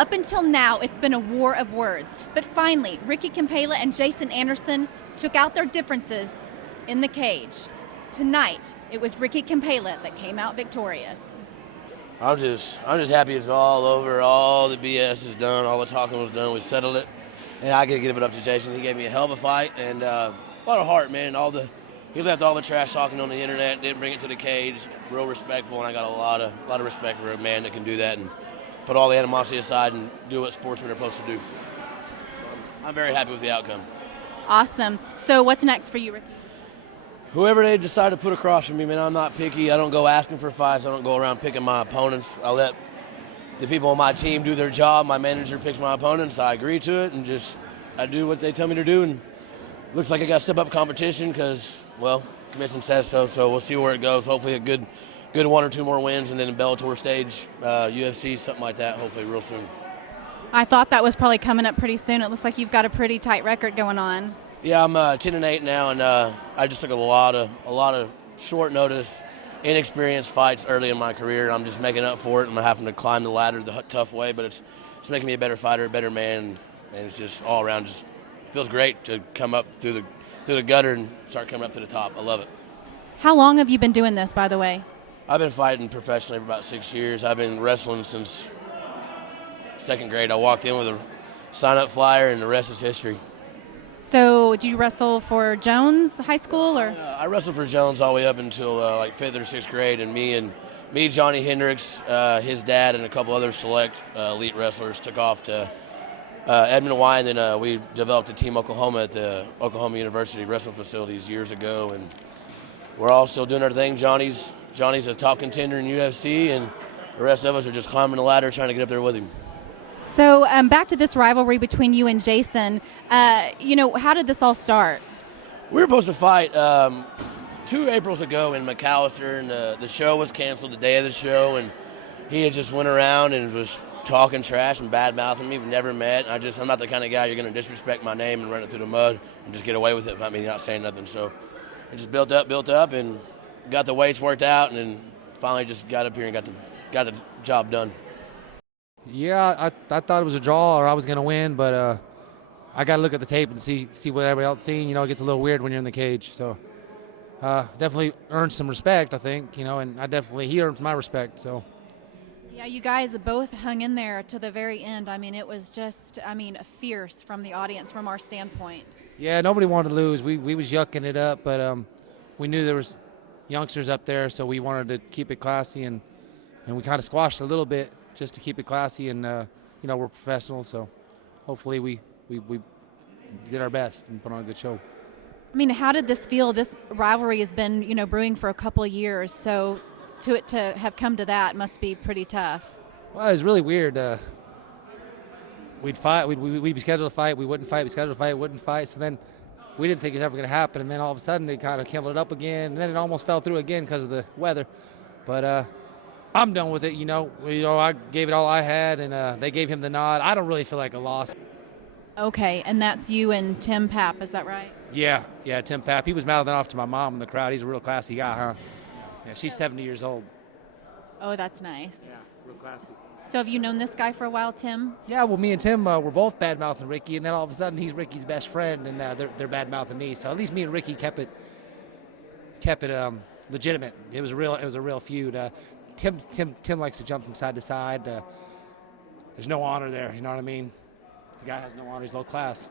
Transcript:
Up until now, it's been a war of words, but finally, Ricky Compala and Jason Anderson took out their differences in the cage. Tonight, it was Ricky Compala that came out victorious. I'm just happy it's all over. All the BS is done. All the talking was done. We settled it, and I get to give it up to Jason. He gave me a hell of a fight and a lot of heart, man. He left all the trash talking on the internet. Didn't bring it to the cage. Real respectful, and I got a lot of respect for a man that can do that and put all the animosity aside and do what sportsmen are supposed to do. So I'm very happy with the outcome. Awesome. So what's next for you, Ricky? Whoever they decide to put across from me, man, I'm not picky. I don't go asking for fights. I don't go around picking my opponents. I let the people on my team do their job. My manager picks my opponents. I agree to it, and I do what they tell me to do. And looks like I got to step up competition because, well, commission says so. So we'll see where it goes. Hopefully a good one or two more wins, and then in Bellator stage, UFC, something like that, hopefully real soon. I thought that was probably coming up pretty soon. It looks like you've got a pretty tight record going on. Yeah, I'm 10-8 now, and I just took a lot of short notice, inexperienced fights early in my career. I'm just making up for it. I'm having to climb the ladder the tough way, but it's making me a better fighter, a better man, and it's just all around just feels great to come up through the gutter and start coming up to the top. I love it. How long have you been doing this, by the way? I've been fighting professionally for about 6 years. I've been wrestling since second grade. I walked in with a sign-up flyer, and the rest is history. So, did you wrestle for Jones High School, or? I wrestled for Jones all the way up until like 5th or 6th grade, and me, Johnny Hendricks, his dad, and a couple other select elite wrestlers took off to Edmond, Hawaii, and then we developed a team Oklahoma at the Oklahoma University wrestling facilities years ago, and we're all still doing our thing. Johnny's a top contender in UFC, and the rest of us are just climbing the ladder trying to get up there with him. So back to this rivalry between you and Jason. How did this all start? We were supposed to fight 2 Aprils ago in McAllister, and the show was canceled the day of the show, and he had just went around and was talking trash and bad-mouthing me. We've never met. I'm not the kind of guy you're going to disrespect my name and run it through the mud and just get away with it without me not saying nothing. So it just built up, and got the weights worked out, and then finally just got up here and got the job done. Yeah, I thought it was a draw or I was going to win, but I got to look at the tape and see what everybody else seen. It gets a little weird when you're in the cage. So definitely earned some respect, I think, and he earned my respect. So. Yeah, you guys both hung in there to the very end. I mean, it was just, fierce from the audience, from our standpoint. Yeah, nobody wanted to lose. We was yucking it up, but we knew there was youngsters up there, so we wanted to keep it classy, and we kind of squashed a little bit just to keep it classy, and we're professionals, so hopefully we did our best and put on a good show. How did this feel? This rivalry has been, brewing for a couple of years, so to have come to that must be pretty tough. Well, it was really weird. We'd fight, we'd be scheduled to fight, we wouldn't fight, we scheduled to fight, wouldn't fight, so then we didn't think it was ever going to happen, and then all of a sudden they kind of kindled it up again, and then it almost fell through again because of the weather. But I'm done with it, I gave it all I had, and they gave him the nod. I don't really feel like a loss. Okay, and that's you and Tim Papp, is that right? Yeah, Tim Papp. He was mouthing off to my mom in the crowd. He's a real classy guy, huh? Yeah, she's 70 years old. Oh, that's nice. Yeah, real classy. So have you known this guy for a while, Tim? Yeah, well, me and Tim were both bad-mouthing Ricky, and then all of a sudden he's Ricky's best friend, and they're bad-mouthing me. So at least me and Ricky kept it legitimate. It was a real feud. Tim likes to jump from side to side. There's no honor there, you know what I mean? The guy has no honor. He's low class.